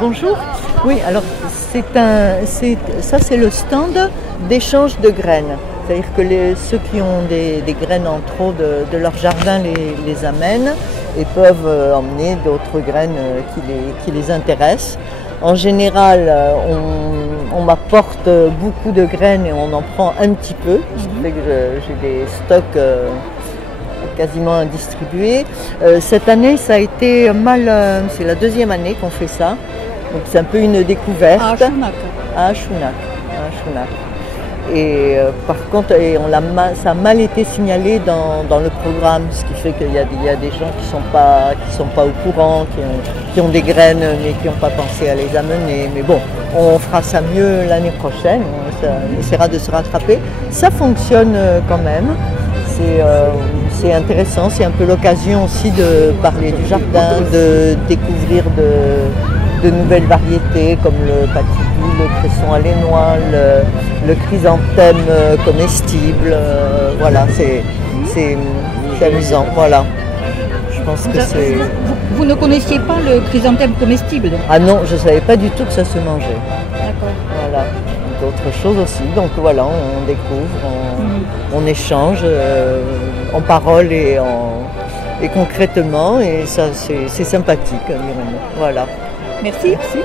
Bonjour. Oui, alors ça c'est le stand d'échange de graines. C'est-à-dire que ceux qui ont des graines en trop de leur jardin les amènent et peuvent emmener d'autres graines qui les intéressent. En général, on m'apporte beaucoup de graines et on en prend un petit peu, ce qui fait que j'ai des stocks quasiment à distribuer. Cette année, ça a été c'est la deuxième année qu'on fait ça. Donc c'est un peu une découverte. À Achunak. Et par contre, ça a mal été signalé dans le programme, ce qui fait qu'il y a des gens qui sont pas au courant, qui ont des graines mais qui n'ont pas pensé à les amener. Mais bon, on fera ça mieux l'année prochaine, on essaiera de se rattraper. Ça fonctionne quand même. C'est intéressant, c'est un peu l'occasion aussi de parler du jardin, de découvrir de nouvelles variétés comme le patibou, le cresson alénois, le chrysanthème comestible. Voilà, c'est amusant. Voilà. Je pense que c'est. Vous ne connaissiez pas le chrysanthème comestible? Ah non, je ne savais pas du tout que ça se mangeait. D'accord. Voilà. D'autres choses aussi. Donc voilà, on découvre, on échange en parole et concrètement, et ça c'est sympathique. Voilà. Merci. Merci.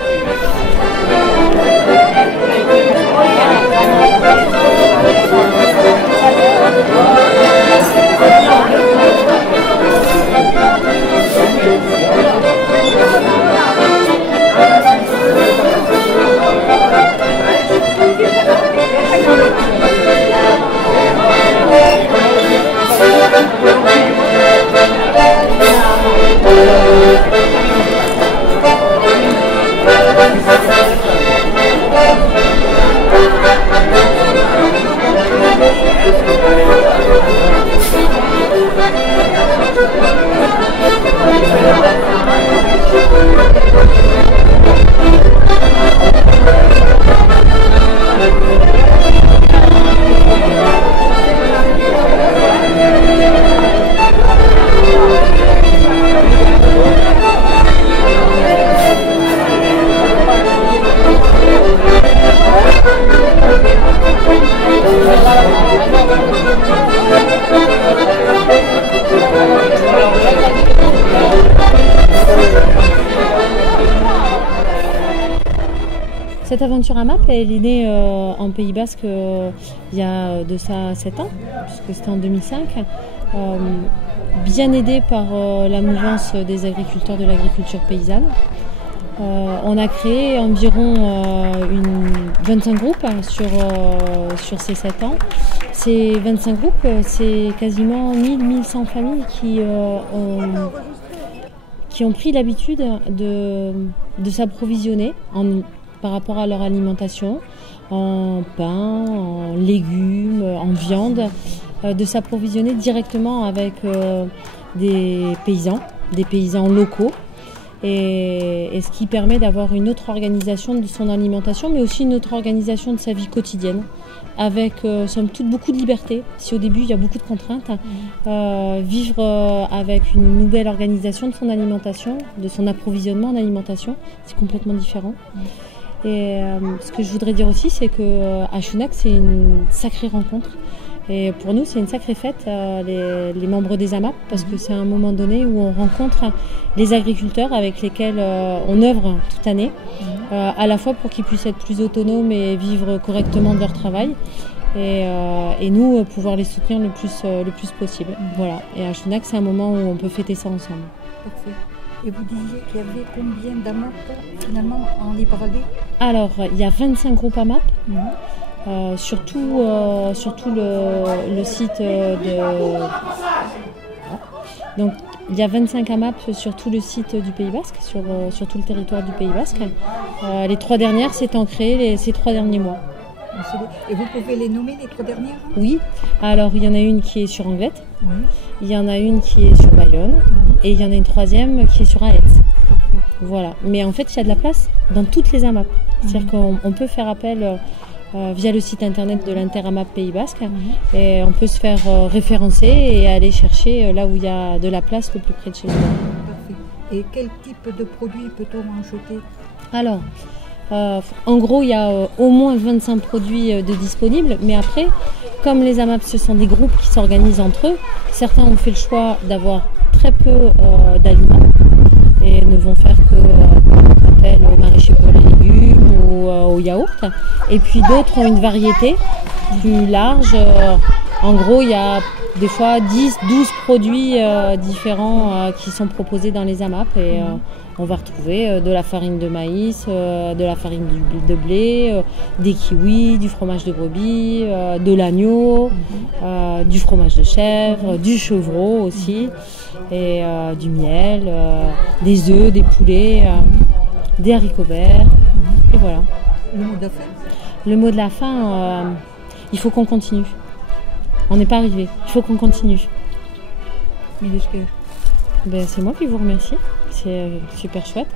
Cette aventure AMAP, elle est née en Pays Basque il y a de ça 7 ans, puisque c'était en 2005, bien aidée par la mouvance des agriculteurs de l'agriculture paysanne. On a créé environ 25 groupes sur ces 7 ans. Ces 25 groupes, c'est quasiment 1000-1100 familles qui ont pris l'habitude de s'approvisionner par rapport à leur alimentation, en pain, en légumes, en viande, de s'approvisionner directement avec des paysans locaux. Et et ce qui permet d'avoir une autre organisation de son alimentation, mais aussi une autre organisation de sa vie quotidienne, avec somme toute beaucoup de liberté. Si au début il y a beaucoup de contraintes, vivre avec une nouvelle organisation de son alimentation, de son approvisionnement en alimentation, c'est complètement différent. Et ce que je voudrais dire aussi, c'est qu'à Chounac, c'est une sacrée rencontre. Et pour nous, c'est une sacrée fête, les membres des AMAP, parce que c'est un moment donné où on rencontre les agriculteurs avec lesquels on œuvre toute l'année, à la fois pour qu'ils puissent être plus autonomes et vivre correctement de leur travail, et nous, pouvoir les soutenir le plus possible. Voilà. Et à Chounac, c'est un moment où on peut fêter ça ensemble. Parfait. Et vous disiez qu'il y avait combien d'AMAP finalement en Libreville? Alors, il y a 25 groupes AMAP. Surtout le site de... Donc il y a 25 AMAP sur tout le site du Pays Basque, sur tout le territoire du Pays Basque. Les 3 dernières s'étant créées ces 3 derniers mois. Et vous pouvez les nommer, les 3 dernières? Oui, alors il y en a une qui est sur Anglette, il y en a une qui est sur Bayonne, et il y en a une 3e qui est sur Aetz. Voilà, mais en fait il y a de la place dans toutes les AMAP. C'est-à-dire qu'on peut faire appel... via le site internet de l'Interamap Pays Basque, et on peut se faire référencer et aller chercher là où il y a de la place le plus près de chez soi. Parfait. Et quel type de produits peut-on en acheter? Alors, en gros, il y a au moins 25 produits de disponibles, mais après, comme les AMAP, ce sont des groupes qui s'organisent entre eux, certains ont fait le choix d'avoir très peu d'aliments et ne vont faire que appel au maraîcher pour les légumes ou au yaourt. Et puis d'autres ont une variété plus large. En gros, il y a des fois 10-12 produits différents qui sont proposés dans les AMAP. Et on va retrouver de la farine de maïs, de la farine de blé, des kiwis, du fromage de brebis, de l'agneau, du fromage de chèvre, du chevreau aussi, et du miel, des œufs, des poulets, des haricots verts, et voilà. Le mot de la fin? Le mot de la fin, il faut qu'on continue. On n'est pas arrivé, il faut qu'on continue. Ben, c'est moi qui vous remercie, c'est super chouette.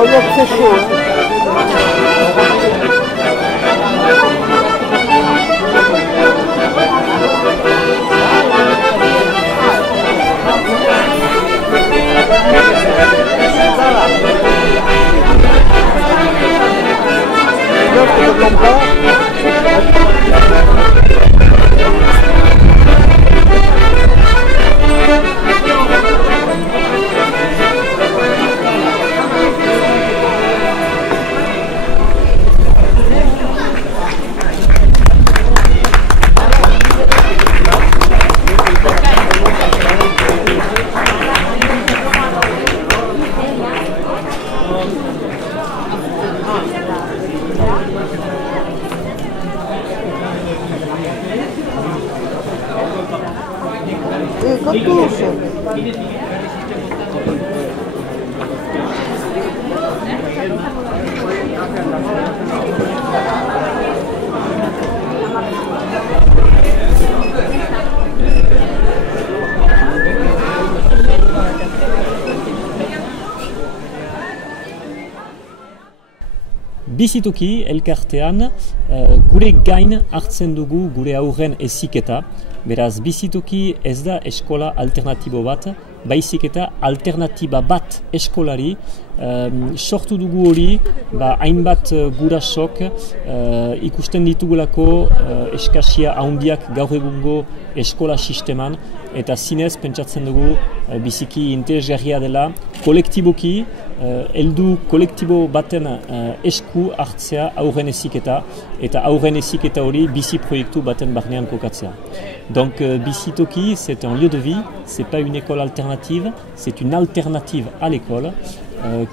Oh, là, c'est chaud, hein. Bizitoki elkartean gure gain hartzen dugu gure haurren heziketa. Beraz, bizitoki ez da eskola alternatibo bat, baizik eta alternatiba bat eskolari sortu dugu hori, hainbat gurasok ikusten ditugulako eskasia handiak gaur egungo eskola sisteman, eta zinez pentsatzen dugu biziki interesgarria dela kolektiboki, heldu kolektibo baten esku hartzea aurren heziketa, eta aurren heziketa hori bizi proiektu baten barnean kokatzea. Donc Bizitoki, c'est un lieu de vie, c'est pas une école alternative, c'est une alternative à l'école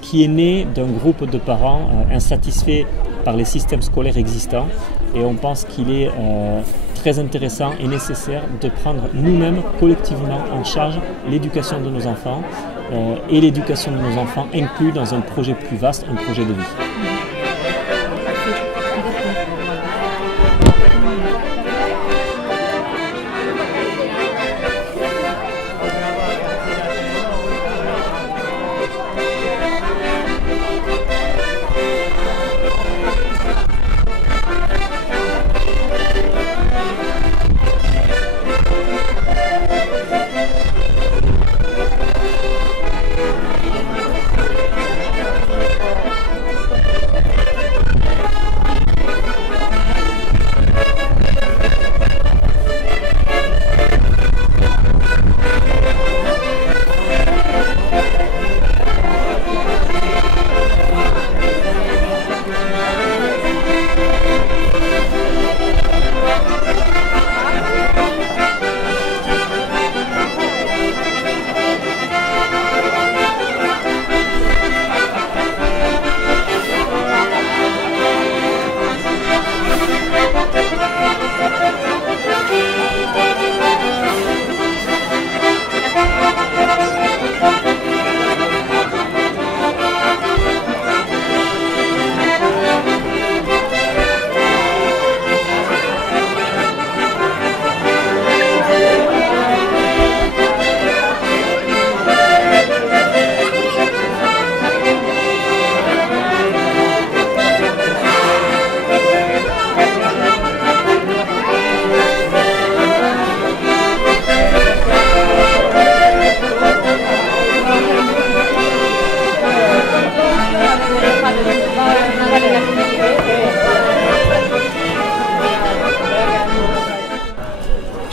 qui est née d'un groupe de parents insatisfaits par les systèmes scolaires existants, et on pense qu'il est très intéressant et nécessaire de prendre nous-mêmes collectivement en charge l'éducation de nos enfants, et l'éducation de nos enfants inclus dans un projet plus vaste, un projet de vie.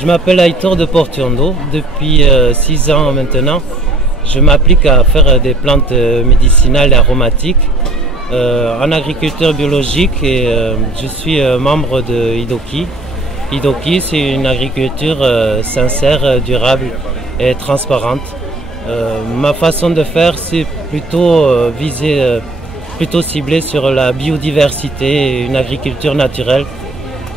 Je m'appelle Aitor de Portiondo. Depuis 6 ans maintenant, je m'applique à faire des plantes médicinales et aromatiques en agriculture biologique et je suis membre de Idoki. Idoki, c'est une agriculture sincère, durable et transparente. Ma façon de faire, c'est plutôt plutôt ciblée sur la biodiversité et une agriculture naturelle,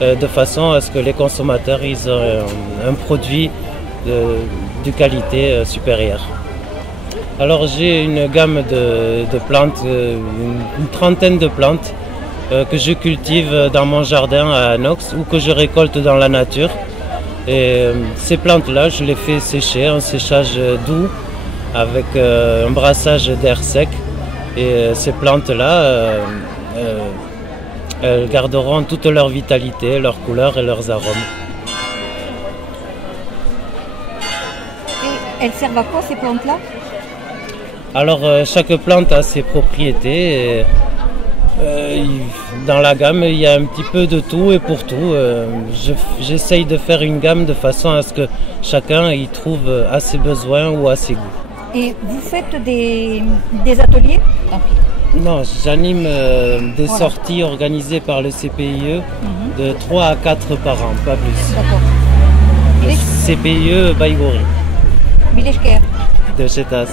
de façon à ce que les consommateurs ils aient un produit de qualité supérieure. Alors j'ai une gamme de plantes, une trentaine de plantes que je cultive dans mon jardin à Anox ou que je récolte dans la nature. Et ces plantes-là, je les fais sécher, un séchage doux avec un brassage d'air sec. Et ces plantes-là, elles garderont toute leur vitalité, leur couleur et leurs arômes. Et elles servent à quoi ces plantes-là? Alors chaque plante a ses propriétés. Dans la gamme, il y a un petit peu de tout et pour tout. J'essaye de faire une gamme de façon à ce que chacun y trouve à ses besoins ou à ses goûts. Et vous faites des ateliers? Non, j'anime des sorties organisées par le CPIE de 3 à 4 par an, pas plus. D'accord. CPIE Baïgori Bileşker. de Chetas.